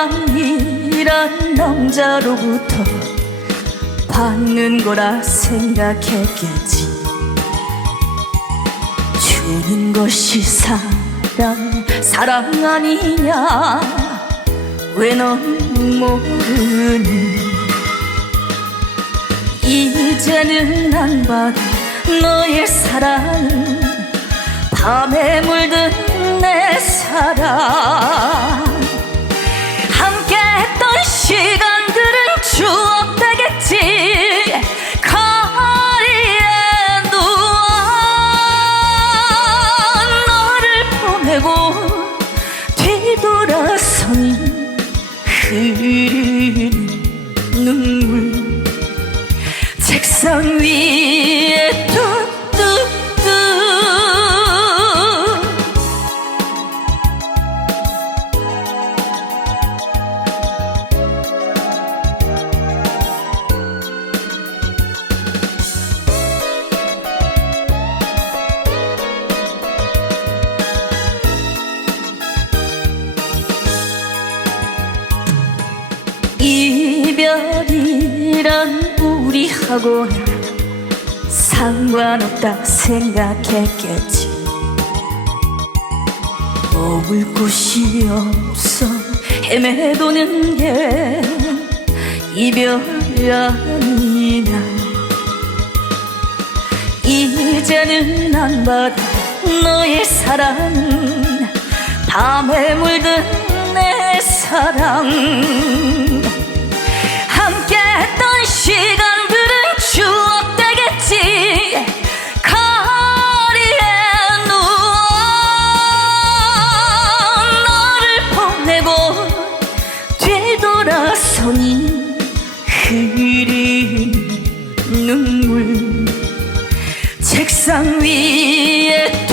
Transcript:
사랑이란 남자로부터 받는 거라 생각했겠지. 주는 것이 사랑 사랑 아니냐? 왜 넌 모르니? 이제는 안 받아 너의 사랑은 밤에 물든 뒤돌아서니 흐르는 눈물. 책상 위에 뚝 이별이란 우리하고는 상관없다 생각했겠지. 머물 곳이 없어 헤매도는 게 이별이 아니냐. 이제는 안 받아 너의 사랑은 밤에 물든 내 사랑 흐르는 눈물 책상 위에